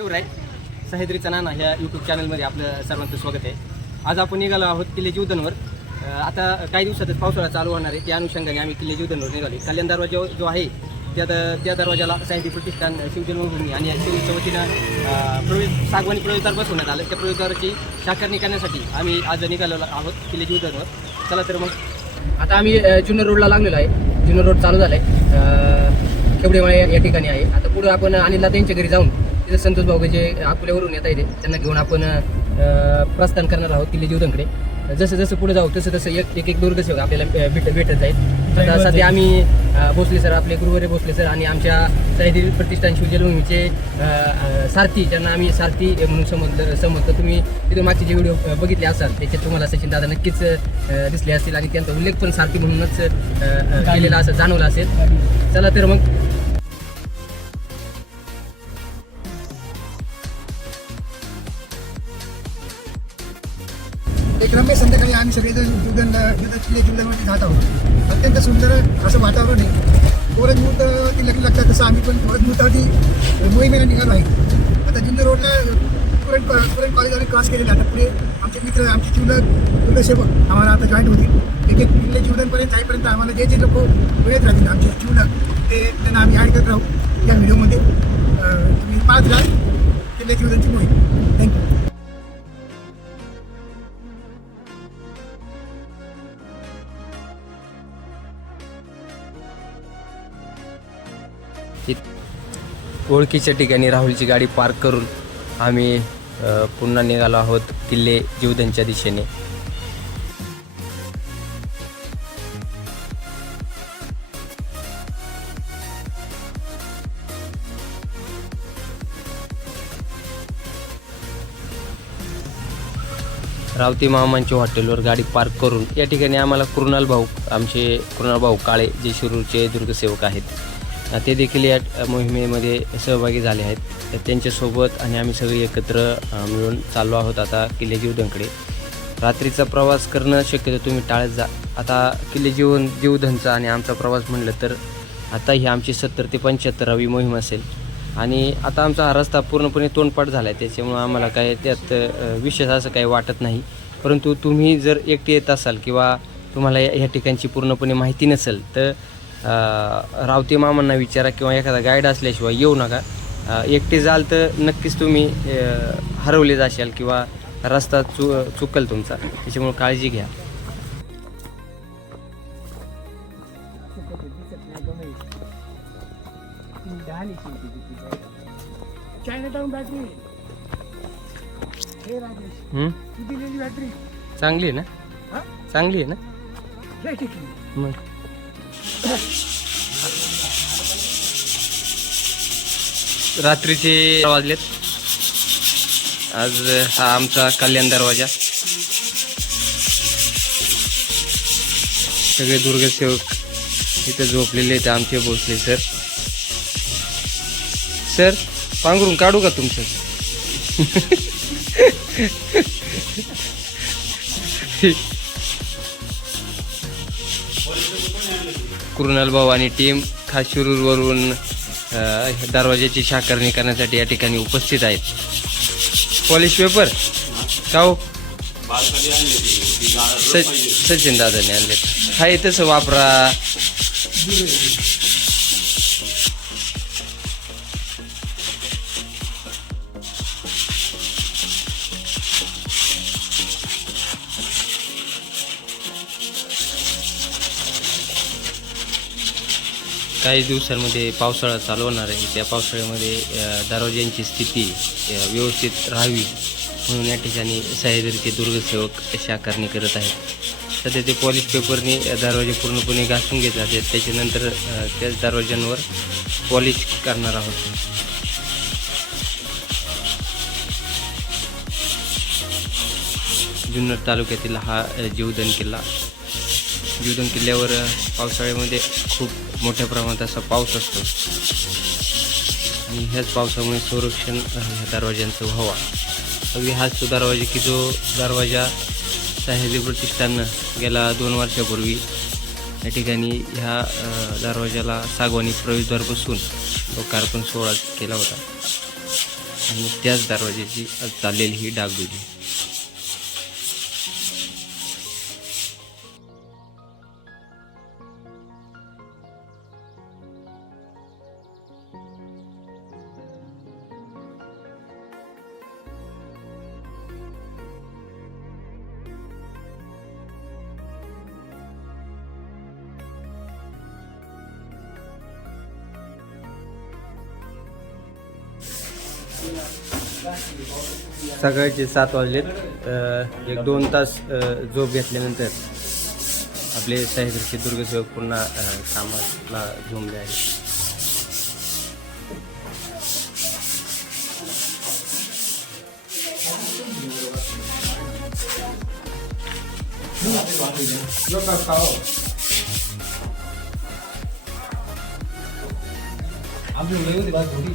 शिवराय सह्याद्रीचा नाना ह्या यूट्यूब चॅनलमध्ये आपलं सर्वांचं स्वागत आहे. आज आपण निघालो आहोत किल्ले जीवदनवर आता काही दिवसातच पावसाळा चालू होणार आहे. त्या अनुषंगाने आम्ही किल्ले जीवदनवर निघालो कल्याण दरवाजा जो आहे त्या द- त्या दरवाजाला साहित्य प्रतिष्ठान शिवजन्मभूमी आणि शिवच्या वतीनं प्रवेश सागवानी प्रवेशद्वार बसवण्यात आलं. त्या प्रवेशद्वाराची साकारणी करण्यासाठी आम्ही आज निघालो आहोत किल्ले जीवदनवर चला तर मग. आता आम्ही जुन्नर रोडला लागलेलो आहे. जुन्नर रोड चालू झाला आहे खेवडेमाळे या ठिकाणी आहे. आता पुढे आपण अनिलला त्यांच्या घरी जाऊन तिथे संतोष भाऊ जे अकोल्यावरून येता येते त्यांना घेऊन आपण प्रस्थान करणार आहोत किल्ले जीवदनकडे जसं जसं पुढे जाऊ तसं तसं एक एक एक दुर्ग सेवक आपल्याला भेट भेटत जाईल. आता सध्या आम्ही भोसले सर आपले गुरुवारी भोसले सर आणि आमच्या साहित्य प्रतिष्ठान शिवजन्मभूमीचे सारथी ज्यांना आम्ही सारथी म्हणून समजलं समजतो. तुम्ही तिथे मागचे जे व्हिडिओ बघितले असाल त्याच्यात तुम्हाला सचिन दादा नक्कीच दिसले असतील आणि त्यांचा उल्लेख पण सारथी म्हणूनच केलेला असं जाणवला असेल. चला तर मग एक संध्याकाळी आम्ही सगळेजण जुगन किल्ले जिल्ह्यामध्ये जात आहोत. अत्यंत सुंदर असं वातावरण आहे. कोरज मुहूर्त लग्न लागतात तसं आम्ही पण कोरज मुहूर्तावरती मोहिमेला निघालो आहे. आता जिंद रोडला पुरण पुरण कॉलेज आम्ही क्रॉस केलेला आता पुढे आमचे मित्र आमचे चिवलक कुलसेवक आम्हाला आता जॉईंट होतील. एक एक किल्ले चिवलनपर्यंत जाईपर्यंत आम्हाला जे जे लोक मिळत राहतील आमचे चिवलक ते त्यांना आम्ही ॲड करत राहू या व्हिडिओमध्ये तुम्ही पाहत राहा किल्ले चिवलनची मोहीम. थँक्यू ओळखीच्या ठिकाणी राहुलची गाडी पार्क करून आम्ही पुन्हा निघालो आहोत किल्ले जीवधनच्या दिशेने. रावती मामांच्या हॉटेलवर गाडी पार्क करून या ठिकाणी आम्हाला कृणाल भाऊ आमचे कृणाल भाऊ काळे जे शिरूरचे दुर्गसेवक आहेत. ते देखील या मोहिमेमध्ये सहभागी झाले आहेत. तर त्यांच्यासोबत आणि आम्ही सगळे एकत्र मिळून चाललो आहोत आता किल्ले जीवधनकडे. रात्रीचा प्रवास करणं शक्यतो तुम्ही टाळत जा. आता किल्ले जीवन जीवधनचा आणि आमचा प्रवास म्हणलं तर आता ही आमची सत्तर ते पंच्याहत्तरावी मोहीम असेल. आणि आता आमचा हा रस्ता पूर्णपणे तोंडपाठ झाला आहे त्याच्यामुळं आम्हाला काय त्यात विशेष असं काही वाटत नाही. परंतु तुम्ही जर एकटे येत असाल किंवा तुम्हाला या ह्या ठिकाणची पूर्णपणे माहिती नसेल तर रावते मामांना विचारा किंवा एखादा गाईड असल्याशिवाय येऊ नका. एकटे जाल तर नक्कीच तुम्ही हरवले जाशाल किंवा रस्ता चु चुकल तुमचा. त्याच्यामुळे काळजी घ्या. चांगली आहे ना? चांगली आहे ना? मग? रात्रीचे वाजलेत. आज हा आमचा कल्याण दरवाजा. सगळे दुर्गसेवक इथे झोपलेले आहेत आमचे भोसले सर. सर पांघरून काढू का तुमचं? कृणाल भाऊ आणि टीम खास शिरूरवरून दरवाज्याची दरवाजाची शाकारणी करण्यासाठी या ठिकाणी उपस्थित आहेत. पॉलिश पेपर का सचिन दादाने आणले हाय तसं वापरा. काही दिवसांमध्ये पावसाळा चालू होणार आहे. त्या पावसाळ्यामध्ये दरवाज्यांची स्थिती व्यवस्थित राहावी म्हणून या ठिकाणी सह्याद्रीचे दुर्गसेवक अशी आकारणी करत आहेत. सध्या ते पॉलिश पेपरने दरवाजे पूर्णपणे घासून घेत आहेत. त्याच्यानंतर त्याच दरवाज्यांवर पॉलिश करणार आहोत. जुन्नर तालुक्यातील हा अ, जीवधन किल्ला. जीवधन किल्ल्यावर पावसाळ्यामध्ये खूप मोठ्या प्रमाणात असा पाऊस असतो. आणि ह्याच पावसामुळे संरक्षण ह्या दरवाज्यांचं व्हावा. अगदी हाच तो दरवाजा की जो दरवाजा सह्याद्री प्रतिष्ठाननं गेल्या दोन वर्षापूर्वी. या ठिकाणी ह्या दरवाजाला सागवानी प्रवेशद्वार बसून लोकार्पण सोहळा केला होता. आणि त्याच दरवाजाची आज चाललेली ही डागडुजी. सकाळचे सात वाजलेत. एक दोन तास झोप घेतल्यानंतर आपले साहेबचे दुर्गसेवक पुन्हा कामाला झोंबले आहे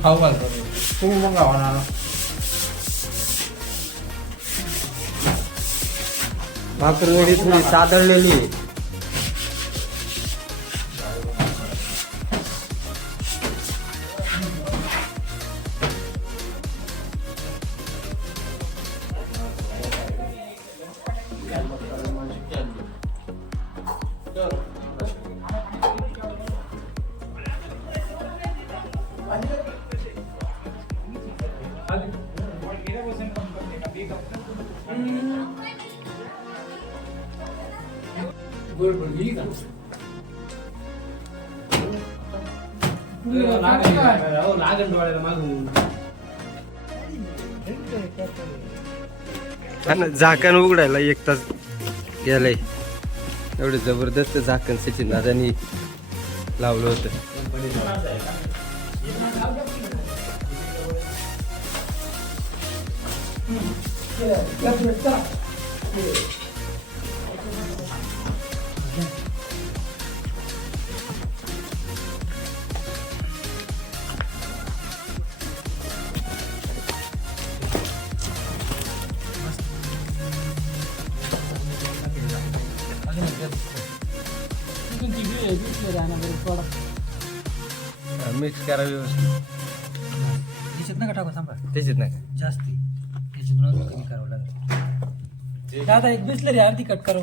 खाऊ घालतो. तुम्ही मग भाकरवडी थोडी सादळलेली आहे. लागेल डोळ्याला मागून हा ना झाकण उघडायला एक तास गेलाय. एवढं जबरदस्त झाकण सचिन दादानी लावलं होतं. मिक्स करा व्यवस्थित. याच्यात नका टाकू थांबा. त्याच्यात नाही जास्ती. याच्यातून अजून कमी करावं लागेल दादा एक बिसलरी अर्धी कट करो.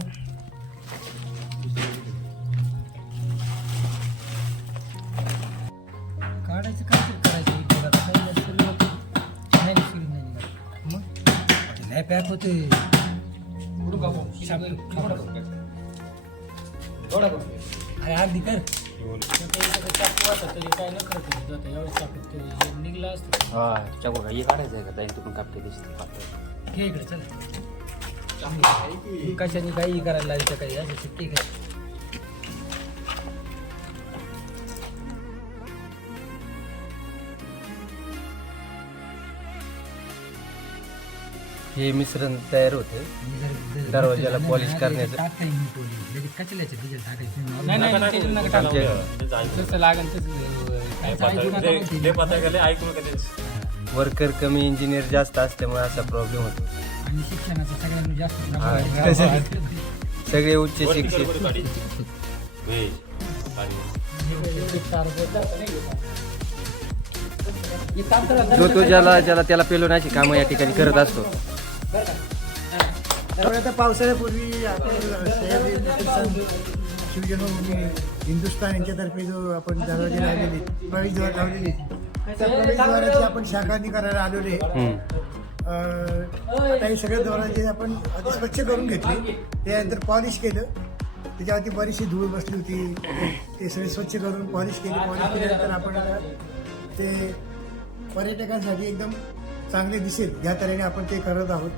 काढायचं काय तरी करायचं एक बघा. काही जास्त लोक नाही ना शिकत नाही. निघत. मग? ते लय पॅक होते. अर्धी कर. निघला असतं हा चाकू काही काढायचं आहे का? ताई तिकडून कापते दिसते कापते? घे इकडे चल. कशाने काही करायला लावायचं काही? असं सुट्टी काय हे मिश्रण तयार होते. दरवाजाला polish करण्याचं. नाही नाही त्याच्यात नका टाकू. जसं लागेल वर्कर कमी इंजिनियर जास्त असल्यामुळे असा प्रॉब्लेम होतो. आणि शिक्षणाचा सगळ्यांना जास्त हा, प्रभाव आहे. सगळे उच्च शिक्षित. जो तो ज्याला ज्याला त्याला पेलवण्याची कामं या ठिकाणी करत असतो. त्यामुळे आता पावसाळ्यापूर्वी प्रतिष्ठान शिवजन्मभूमी हिंदुस्थान यांच्यातर्फे जो आपण दरवाजे लावलेले प्रवेशद्वार लावलेले त्या प्रवेशद्वाराची आपण शाखानी करायला आलेले आहे. हम्म. अं, आता हे सगळे दरवाजे आपण आधी स्वच्छ करून घेतले. त्यानंतर पॉलिश केलं. त्याच्यावरती बरीचशी धूळ बसली होती. ते सगळे स्वच्छ करून पॉलिश केली. पॉलिश केल्यानंतर आपण आता ते पर्यटकांसाठी एकदम चांगले दिसेल. या तऱ्हेने आपण ते करत आहोत.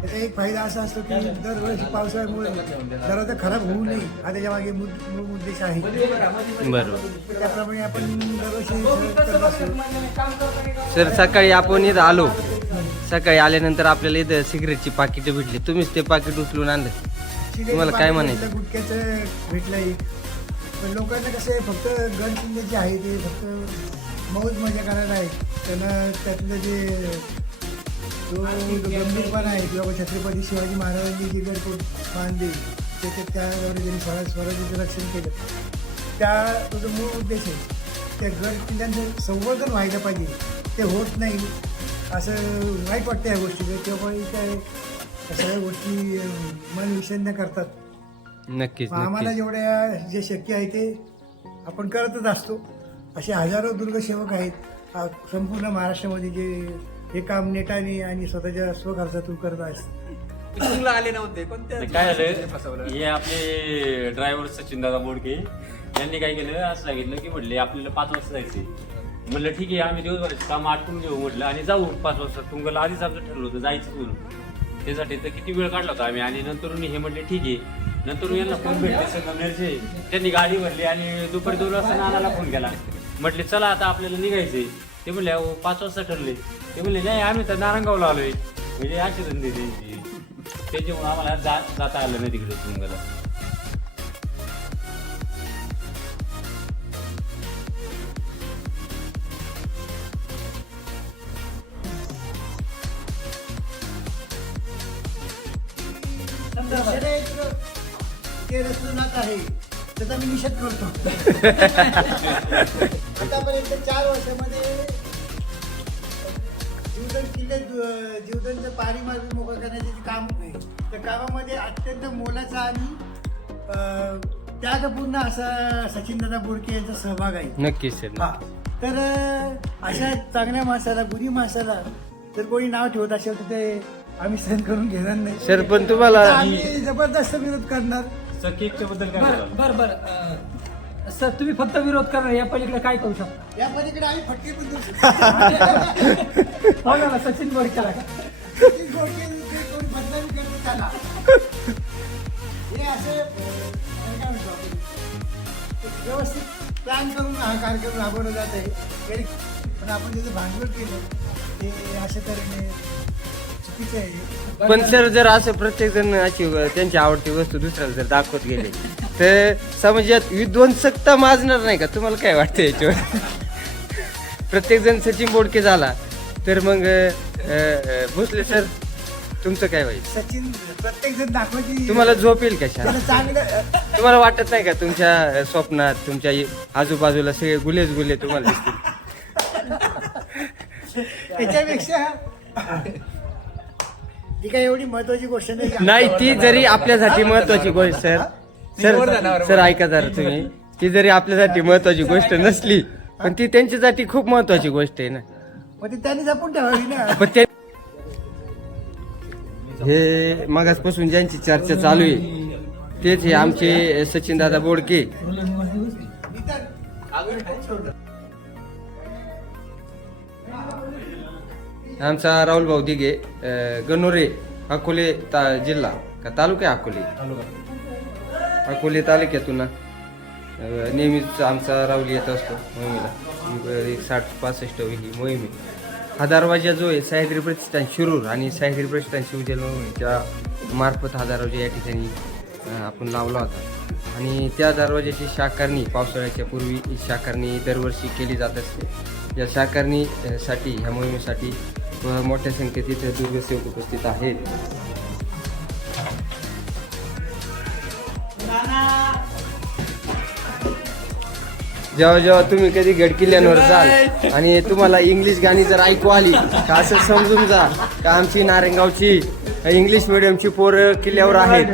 त्याचा एक फायदा असा असतो की दरवर्षी पावसाळ्यामुळे दरवाजा खराब होऊ नये. हा त्याच्यामागे मूळ उद्देश आहे बरोबर. त्याप्रमाणे आपण दरवर्षी करत असतो. सर सकाळी आपण इथं आलो. सकाळी आल्यानंतर आपल्याला इथं सिगरेटची पाकिटं भेटली. तुम्हीच ते पाकिट उचलून आणलं. तुम्हाला काय म्हणायचं? गुटख्याचं भेटलं एक पण लोकांना कसं फक्त गण जे आहे ते फक्त मौज मजा करायला आहे. त्यांना त्यातलं जे जो गंभीरपणा आहे किंवा छत्रपती शिवाजी महाराजांनी जे गड बांधले त्याच्यात त्याद्वारे त्यांनी स्वराज स्वराज्याचं रक्षण केलं. त्या तो जो मूळ उद्देश आहे त्या गड किल्ल्यांचं संवर्धन व्हायला पाहिजे. ते होत नाही. असं वाईट वाटतं या गोष्टी त्यामुळे काय सगळ्या गोष्टी मन विषण्ण करतात. नक्कीच आम्हाला जेवढ्या जे शक्य आहे ते आपण करतच असतो. असे हजारो दुर्गसेवक आहेत. संपूर्ण महाराष्ट्रामध्ये जे हे काम नेटाने आणि स्वतःच्या स्वखर्चातून करत असतात ते काय झालं? हे आपले ड्रायव्हर सचिन दादा बोडके यांनी काय केलं? असं सांगितलं की म्हटले आपल्याला पाच वाजता जायचंय. म्हणलं ठीक आहे आम्ही दिवसभराचे काम आटून घेऊ म्हटलं आणि जाऊ पाच वाजता तुमला आधीच आमचं ठरलं होतं जायचं म्हणून. त्यासाठी तर किती वेळ काढला होता आम्ही. आणि नंतर हे म्हटले ठीक आहे. नंतर यांना फोन भेटले संगमनेरचे त्यांनी गाडी भरली आणि दुपारी दोन वाजता नानाला फोन केला. म्हटले चला आता आपल्याला निघायचंय. ते म्हणले अहो पाच वाजता ठरले. ते म्हणले नाही आम्ही तर नारायणगावला आलोय. म्हणजे असे धंदे त्यांचे. त्याच्यामुळे आम्हाला जा जाता आलं नाही तिकडे तुंगाला शर्यतीचं ते रचनात आहे त्याचा मी निषेध करतो. आतापर्यंत चार वर्षामध्ये जीवदन किल्ले दु- जीवदनचं पाणी मारून मोकळं करण्याचे जे काम आहे त्या कामामध्ये अत्यंत मोलाचा आणि त्यागपूर्ण असा सचिनदादा बोडके यांचा सहभाग आहे. नक्कीच सर हा. तर अशा चांगल्या माणसाला गुणी माणसाला जर कोणी नाव ठेवत असेल तर ते आम्ही सहन करून घेणार नाही. सर पण तुम्हाला आम्ही जबरदस्त विरोध करणार. सकेकच्या बद्दल काय बर बर सर तुम्ही फक्त विरोध करणार या पलीकडे काय करू शकता? या पलीकडे आम्ही फटके पण देऊ शकतो. हो ना सचिन बोडकेला का सचिन कोणी बदनामी करतो त्याला हे असे अं, काय म्हणतो आपण, व्यवस्थित प्लॅन करून हा कार्यक्रम राबवला जात आहे. तरी पण आपण त्याचं भांडवल केलं ते अशा तऱ्हेने चुकीचं आहे पण सर जर असं प्रत्येक जण अशी त्यांची आवडती वस्तू दुसऱ्याला जर दाखवत गेले तर समाजात विध्वंसकता माजणार नाही का? तुम्हाला काय वाटतं याच्यावर? प्रत्येक जण सचिन बोडके झाला तर मग भोसले सर तुमचं काय होईल सचिन प्रत्येक जण दाखवायची तुम्हाला झोप येईल का चांगलं तुम्हाला वाटत नाही का तुमच्या स्वप्नात तुमच्या आजूबाजूला सगळे गुलेच गुले तुम्हाला दिसतील? त्याच्यापेक्षा ती काय एवढी महत्वाची गोष्ट नाही नाही ती जरी आपल्यासाठी महत्वाची गोष्ट सर. सर सर ऐका जरा तुम्ही. ती जरी आपल्यासाठी महत्वाची गोष्ट नसली पण ती त्यांच्यासाठी खूप महत्वाची गोष्ट आहे ना. मग ती त्यांनी जपून ठेवावी ना. पण ते हे मागासपासून ज्यांची चर्चा चालू आहे तेच हे आमचे सचिन दादा बोडके. आमचा राहुल भाऊ दिघे गणोरे अकोले ता जिल्हा का तालुका आहे अकोले? अकोले तालुक्यातून नेहमीच आमचा राहुल येत असतो मोहिमेला. एक साठ पासष्ट ही मोहीम. आहे हा दरवाजा जो आहे सह्याद्री प्रतिष्ठान शिरूर आणि सह्याद्री प्रतिष्ठान शिवजल मोहिमेच्या मार्फत हा दरवाजा या ठिकाणी आपण लावला होता. आणि त्या दरवाजाची शाकारणी पावसाळ्याच्या पूर्वी शाकारणी दरवर्षी केली जात असते. या शाकारणी अं, साठी ह्या मोहिमेसाठी मोठ्या संख्येत इथे दुर्गसेवक उपस्थित आहेत. जेव्हा जेव्हा तुम्ही कधी गडकिल्ल्यांवर जाल आणि तुम्हाला इंग्लिश गाणी जर ऐकू आली का असं समजून जा का आमची नारायणगावची इंग्लिश मिडियमची पोरं किल्ल्यावर आहेत.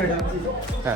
हा.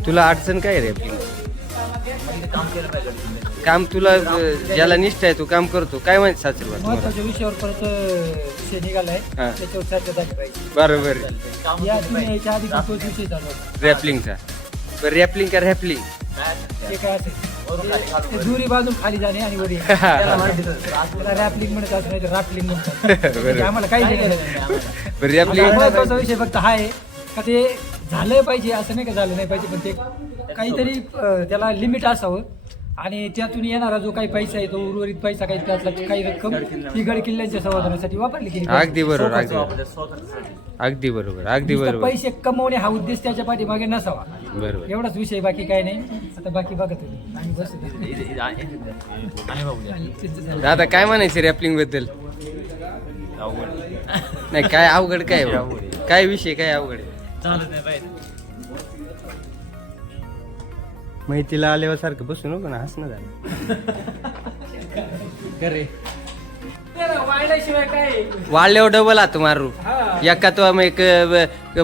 तुला अडचण काय रॅपिंग काम तुला ज्याला निष्ठा आहे तो काम करतो. काय माहिती सासरवा तुम्हाला महत्त्वाच्या विषयावर परत विषय निघालाय. हा. त्याच्यावर चर्चा झाली पाहिजे. बरोबर या तुम्ही याच्या आधी पण तोच विषय चालू होता. रॅपलिंगचा. बरं रॅपलिंग का रॅपलिंग? ते काय असेल? ते दुरी बाजून खाली जाणे आणि त्याला रॅपलिंग म्हणत असं नाही रॅपलिंग म्हणतात. म्हणजे आम्हाला काही नाही. बरं रॅपलिंग महत्त्वाचा विषय फक्त हा आहे का ते झालं पाहिजे असं नाही का झालं नाही पाहिजे पण ते काहीतरी अं, त्याला लिमिट असावं. आणि त्यातून येणारा जो काही पैसा आहे तो उर्वरित पैसा काही त्यातला काही रक्कम ही गड किल्ल्यांच्या संवर्धनासाठी वापरली गेली. पाहिजे. अगदी बरोबर अगदी बरोबर. अगदी बरोबर अगदी नुसतं बरोबर. पैसे कमवणे हा उद्देश त्याच्या पाठीमागे नसावा. बरोबर. एवढाच विषय बाकी काय नाही. आता बाकी बघत होते आणि. दादा काय म्हणायचं रॅपलिंगबद्दल? नाही काय अवघड काय बा? काय विषय काय अवघड आहे? माहितीला आल्यावर सारखं बसू नको ना हसणं झालं. वाढल्याशिवाय काय? वाढल्यावर डबल हात मारू. एका तो एक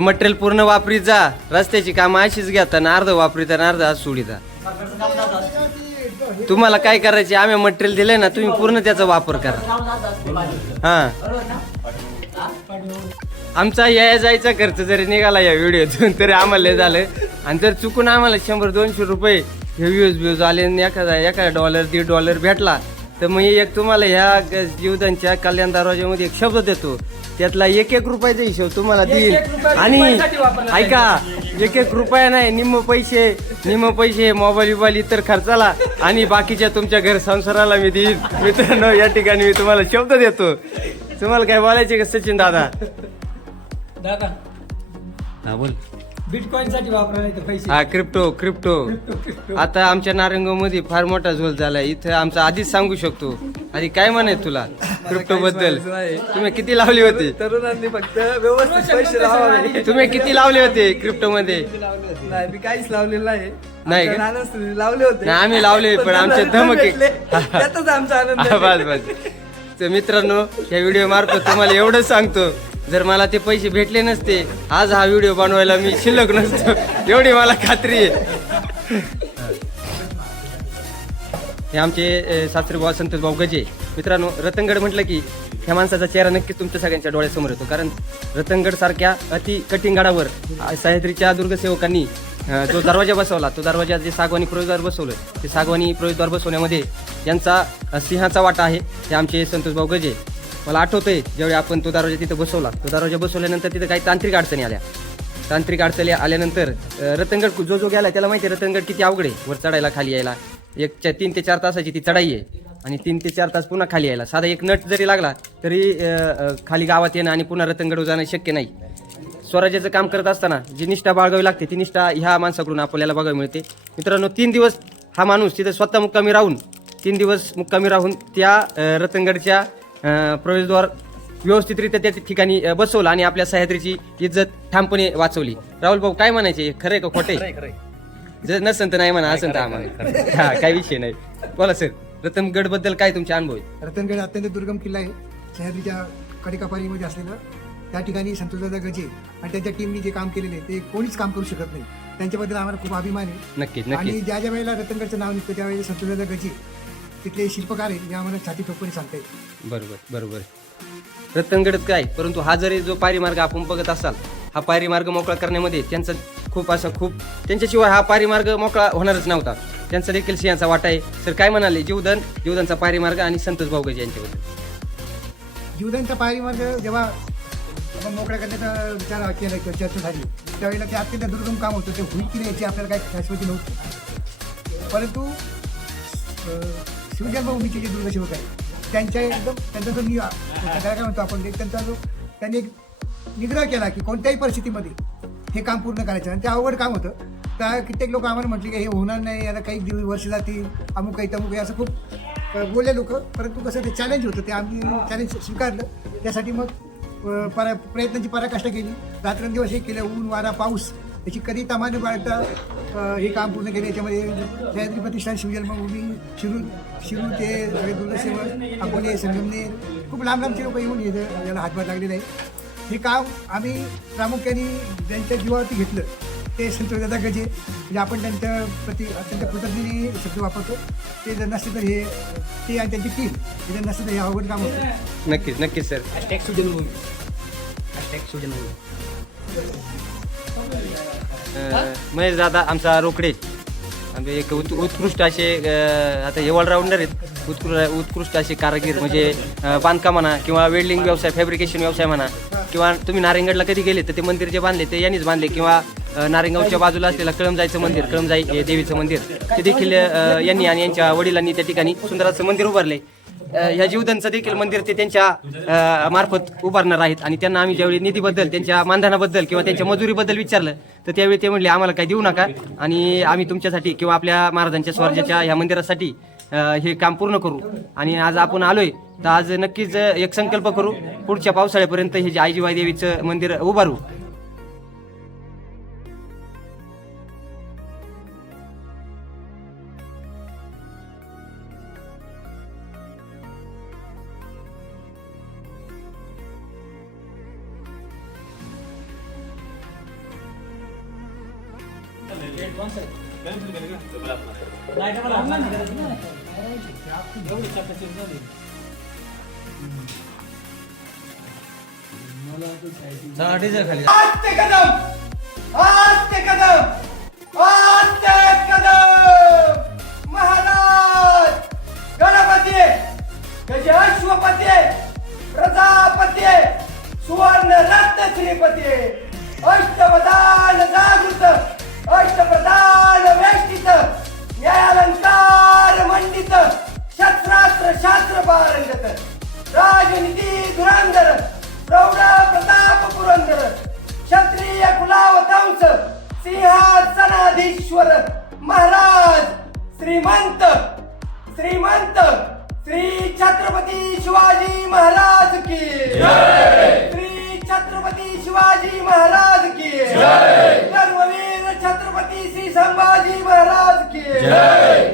मटेरियल पूर्ण वापरीत जा. रस्त्याची कामं अशीच घेता ना अर्ध वापरीता ना अर्ध सोडिता तुम्हाला काय करायचे? आम्ही मटेरियल दिलंय ना तुम्ही पूर्ण त्याचा वापर करा. हा? आमचा या जायचा खर्च जरी निघाला या व्हिडिओतून तरी आम्हाला झालं आणि जर चुकून आम्हाला शंभर दोनशे रुपये हे व्ह्यूज व्ह्यूज आले आणि एखादा एखादा डॉलर दीड डॉलर भेटला तर मग एक तुम्हाला ह्या जीवदानच्या कल्याण दरवाजामध्ये एक शब्द देतो. त्यातला एक एक रुपयाचा हिशोब तुम्हाला देईल. आणि ऐका एक एक रुपया नाही निम्म पैसे निम्म पैसे मोबाईल बिबाईल इतर खर्चाला. आणि बाकीच्या तुमच्या घर संसाराला मी देईन. मित्रांनो या ठिकाणी मी तुम्हाला शब्द देतो. तुम्हाला काय बोलायचे का सचिन दादा? दादा. हा बोल. बिटकॉइनसाठी वापरा नाही तर पैसे. हा क्रिप्टो क्रिप्टो आता आमच्या नारंगामध्ये फार मोठा झोल झालाय. इथं आमचा आधीच सांगू शकतो. आधी काय म्हणाय तुला? क्रिप्टो बद्दल. तुम्ही किती लावले होते? तरुणांनी फक्त व्यवस्थित पैसे लावावे. तुम्ही किती लावले होते क्रिप्टो मध्ये नाही मी काहीच लावलेलं नाही. नाही का? लावले होते. नाही, आम्ही लावले, पण आमचे धमक. आहे. भेटले. त्यातच आमचा आनंद आहे. बस बस. तर मित्रांनो या व्हिडिओ मार्फत तुम्हाला एवढंच सांगतो. जर मला ते पैसे भेटले नसते आज हा व्हिडिओ बनवायला मी शिल्लक नसतो. एवढी मला खात्री आहे. हे आमचे अ, सासरे संतोष भाऊ गजे. मित्रांनो रतनगड म्हटलं की ह्या माणसाचा चेहरा नक्कीच तुमच्या सगळ्यांच्या डोळ्यासमोर येतो. कारण रतनगड सारख्या अति कठीण गडावर सह्याद्रीच्या दुर्गसेवकांनी जो दरवाजा बसवला तो दरवाजा जे सागवानी प्रवेशद्वार बसवलं ते सागवानी प्रवेशद्वार बसवण्यामध्ये यांचा सिंहाचा वाटा आहे. ते आमचे संतोष भाऊ गजे. मला आठवतंय ज्यावेळी आपण तो दरवाजा तिथं बसवला. तो दरवाजा बसवल्यानंतर तिथं काही तांत्रिक अडचणी आल्या. तांत्रिक अडचणी आल्यानंतर रतनगड जो जो गेला त्याला माहिती आहे रतनगड किती अवघड आहे. वर चढायला खाली यायला. एक तीन ते चार तासाची ती चढाई आहे. आणि तीन ते चार तास पुन्हा खाली यायला. साधा एक नट जरी लागला तरी खाली गावात येणं आणि पुन्हा रतनगड जाणं शक्य नाही. स्वराज्याचं काम करत असताना जी निष्ठा बाळगावी लागते ती निष्ठा ह्या माणसाकडून आपल्याला बघायला मिळते. मित्रांनो तीन दिवस हा माणूस तिथे स्वतः मुक्कामी राहून तीन दिवस मुक्कामी राहून त्या रतनगडच्या प्रवेशद्वार व्यवस्थितरित्या त्या ठिकाणी बसवलं आणि आपल्या सह्याद्रीची इज्जत ठामपणे वाचवली. राहुल भाऊ काय म्हणायचे? खरंय का खोटे जर नसेल तर नाही म्हणा असं तर आम्हाला. हा काही विषय नाही. बोला सर रतनगडबद्दल काय तुमचे अनुभव आहे रतनगड अत्यंत दुर्गम किल्ला आहे. सह्याद्रीच्या कडेकापारीमध्ये असलेला त्या ठिकाणी संतोषदादा गजे आणि त्यांच्या टीमनी जे काम केलेले आहे, ते कोणीच काम करू शकत नाही. त्यांच्याबद्दल आम्हाला खूप अभिमान आहे. नक्कीच. आणि ज्या ज्या वेळेला रतनगडचं नाव निघतं त्यावेळेला संतोषदादा गजे तिथले शिल्पकार आहे हे आम्हाला छाती ठोकपणे सांगता येईल बरोबर बरोबर. रतनगडच काय? परंतु हा जरी जो पारी मार्ग आपण बघत असाल हा पारी मार्ग मोकळा करण्यामध्ये त्यांचा खूप असा खूप त्यांच्याशिवाय हा पारी मार्ग मोकळा होणारच नव्हता. त्यांचा देखील सिंहाचा वाटा आहे. सर काय म्हणाले? जीवदान जीवदानचा पारी मार्ग आणि संतोष भाऊगजे यांच्याबद्दल. जीवदानचा पायरी मार्ग जेव्हा आपण मोकळ्या करण्याचा विचार केला किंवा चर्चा झाली त्यावेळेला ते अत्यंत दुर्गम काम होतं. ते होईल की नाही याची आपल्याला काही शाश्वती नव्हती. परंतु अं, शिवजन्मभूमीचे जे दुर्गसेवक आहेत त्यांच्या एकदम त्यांचा जो नि त्याला काय म्हणतो आपण एक त्यांचा जो त्यांनी एक निग्रह केला की कोणत्याही परिस्थितीमध्ये हे काम पूर्ण करायचं. आणि ते अवघड काम होतं. त्या कित्येक लोक आम्हाला म्हटले की हे होणार नाही याला काही दिवस वर्ष जातील अमुक काही तमुक असं खूप बोलले लोक. परंतु कसं ते चॅलेंज होतं ते आम्ही चॅलेंज स्वीकारलं. त्यासाठी मग परा प्रयत्नांची पराकाष्ठा केली. रात्रंदिवस हे केलं ऊन वारा पाऊस याची कधी तमाने बाळगता हे काम पूर्ण केले याच्यामध्ये सह्याद्री प्रतिष्ठान शिवजन्मभूमी शिरू शिरू ते सगळे दुर्गसेवक अकोले संगमनेर खूप लांब लांबचे लोक येऊन इथं याला हातभार लागलेले आहे. हे काम आम्ही प्रामुख्याने ज्यांच्या जीवावरती घेतलं ते संतोषदादा गजे म्हणजे आपण त्यांच्या प्रति अत्यंत कृतज्ञतेने शब्द वापरतो. ते जर नसते तर हे ते आणि त्यांची टीम हे जर नसते तर हे अवघड काम होतं. नक्कीच नक्कीच sir. Hashtag Sujanmabhoomi hashtag Sujanmabhoomi Mahesh दादा आमचा रोकडे. आमचे एक उत् उत्कृष्ट असे आता हे ऑलराऊंडर आहेत. उत्कृष्ट उत्कृष्ट असे कारागीर म्हणजे बांधकाम म्हणा किंवा वेल्डिंग व्यवसाय फॅब्रिकेशन व्यवसाय म्हणा किंवा तुम्ही नारायणगडला कधी गेले तर ते मंदिर जे बांधले ते यांनीच बांधले किंवा अ, नारायणगावच्या बाजूला असलेलं कळमजाईचं मंदिर कळमजाई देवीचं मंदिर ते देखील यांनी आणि यांच्या वडिलांनी त्या ठिकाणी सुंदर असं मंदिर उभारले. ह्या जीवदानचं देखील मंदिर ते त्यांच्या मार्फत उभारणार आहेत. आणि त्यांना आम्ही ज्यावेळी निधीबद्दल त्यांच्या मानधनाबद्दल किंवा त्यांच्या मजुरीबद्दल विचारलं तर त्यावेळी ते म्हणले आम्हाला काही देऊ नका. आणि आम्ही तुमच्यासाठी किंवा आपल्या महाराजांच्या स्वराज्याच्या ह्या मंदिरासाठी हे काम पूर्ण करू. आणि आज आपण आलोय तर आज नक्कीच एक संकल्प करू पुढच्या पावसाळ्यापर्यंत हे जे आईजीबाई देवीचं मंदिर उभारू. आजचे कदम. आजचे कदम आजचे कदम. महाराज गणपती गज अश्वपती प्रजापती सुवर्ण रत्न श्रीपती अष्टप्रधान जागृत अष्टप्रधान वेष्टित न्यायालंकार मंडित शस्त्रास्त्र शास्त्र पारंगत राजनीती धुरांधर प्रौढ प्रताप पुरंदर क्षत्रिय कुलावतंस सिंहासनाधीश्वर महाराज श्रीमंत श्रीमंत श्री छत्रपती शिवाजी महाराज की श्री छत्रपती शिवाजी महाराज की संभाजी महाराज की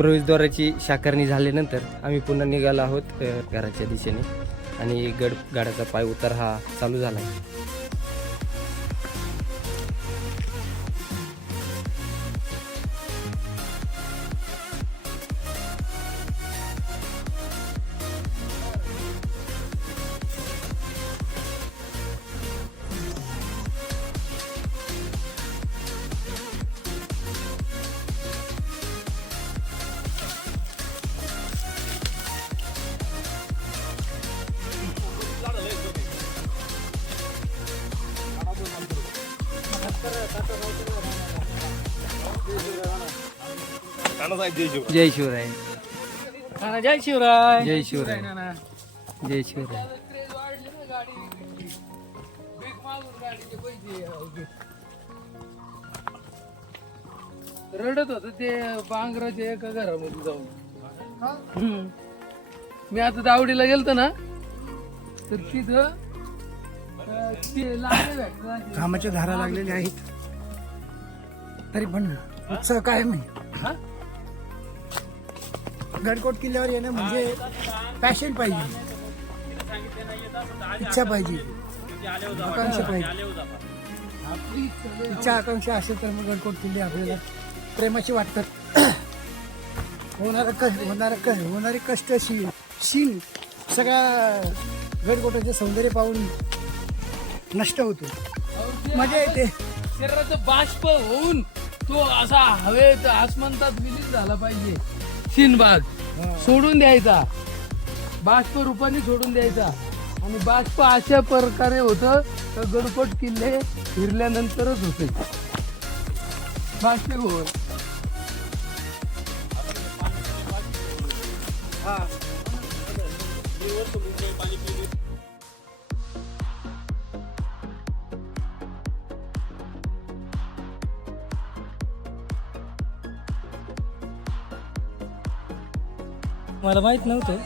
प्रवेशद्वाराची शाकारणी झाल्यानंतर आम्ही पुन्हा निघालो आहोत घराच्या दिशेने. आणि गड गाड्याचा पाय उतार हा चालू झाला. आहे जय शिवराय. जय शिवराय. जय शिवराय. जय शिवराय. रडत होत ते बांगराच्या एका घरामध्ये जाऊन. हम्म. मी आता दावडीला गेलतो ना तर तिथं अं, ते लाकडं भेटलं असे. कामाच्या धारा लागलेल्या आहेत. तरी पण उत्साह काय नाही गडकोट किल्ल्यावर येणं म्हणजे पॅशन पाहिजे. इच्छा पाहिजे. आकांक्षा पाहिजे. इच्छा आकांक्षा असेल तर मग गडकोट किल्ले आपल्याला प्रेमाशी वाटतात होणारं कष्ट होणारं कष्ट होणारे कष्ट शी शीन सगळ्या गडकोटाचे सौंदर्य पाहून नष्ट होतो. मजा येते. शरीराचं बाष्प होऊन तो असा हवेत आसमंतात विलीन झाला पाहिजे. शिनबाग सोडून द्यायचा. बाष्प रूपाने सोडून द्यायचा. आणि बाष्प अशा प्रकारे होतं तर गडकोट किल्ले फिरल्यानंतरच होते. बाष्पीभवन मला माहीत नव्हतं.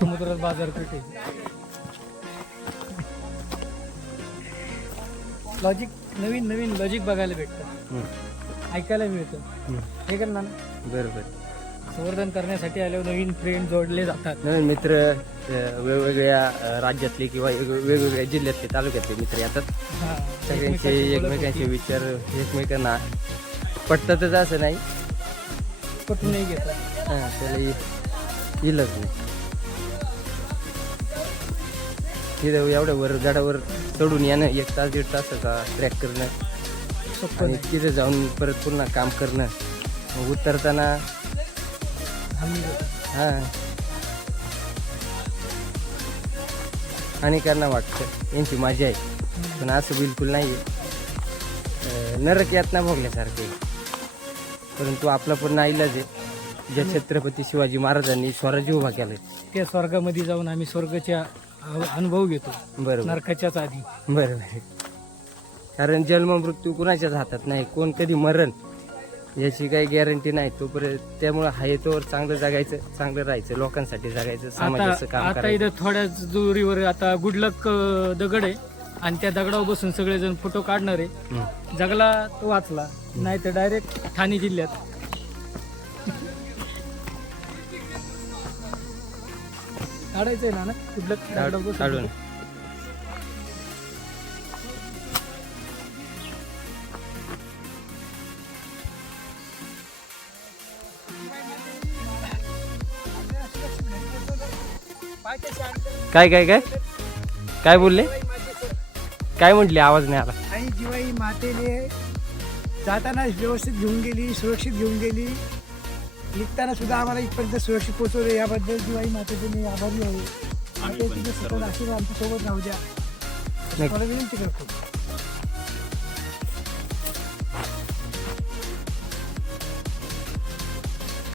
समुद्रात बाजारपेठ आहे लॉजिक नवीन नवीन लॉजिक बघायला भेटतं. ऐकायला मिळतं. हे कर ना. बरोबर. संवर्धन करण्यासाठी आल्यावर नवीन फ्रेंड जोडले जातात. नवीन मित्र अ, वेगवेगळ्या अ, राज्यातले किंवा वेग- वेगवेगळ्या जिल्ह्यातले तालुक्यातले मित्र येतात. हा. सगळ्यांचे एकमेकांची ओळख एकमेकांचे होती. विचार एकमेकांना पटतातच असं नाही. पटून नाही घेतात. हा, त्याला इ- इलच नाही तिथं एवढ्या वर झाडावर चढून येणं एक तास दीड तासाचा ट्रॅक करणं. आणि तिथे जाऊन परत पुन्हा काम करणं. मग उतरताना. हा. अनेकांना वाटतं यांची मजा आहे. पण असं बिलकुल नाही आहे नरक यातना भोगल्यासारखे परंतु आपला पण नाईलाज आहे. ज्या छत्रपती शिवाजी महाराजांनी स्वराज्य उभा केलाय. त्या स्वर्गामध्ये जाऊन आम्ही स्वर्गाच्या अनुभव घेतो. बरोबर. नरकाच्याच आधी. बरोबर. कारण जन्म मृत्यू कुणाच्याच हातात नाही. कोण कधी मरण याची काही गॅरंटी नाही. तोपर्यंत त्यामुळे हाय तोवर चांगलं जगायचं चांगलं राहायचं लोकांसाठी जगायचं समाजाचं आता काम आता करायचं. इथं थोड्याच दुरीवर आता गुडलक अ, दगड आहे. आणि त्या दगडावर बसून सगळेजण फोटो काढणार. आहे हम्म. जगला तो वाचला. नाही तर डायरेक्ट ठाणे जिल्ह्यात. काढायचंय ना ना? बसून काढून काय काय काय? काय बोलले? काय म्हटले? आवाज नाही आला. आई जिवाई मातेने जाताना व्यवस्थित घेऊन गेली सुरक्षित घेऊन गेली. निघताना सुद्धा आम्हाला इथपर्यंत सुरक्षित पोहोचवले याबद्दल जिवाई मातेचे मी आभारी आहे सतत आशीर्वाद आमच्यासोबत राहू द्या. मला विनंती करतो.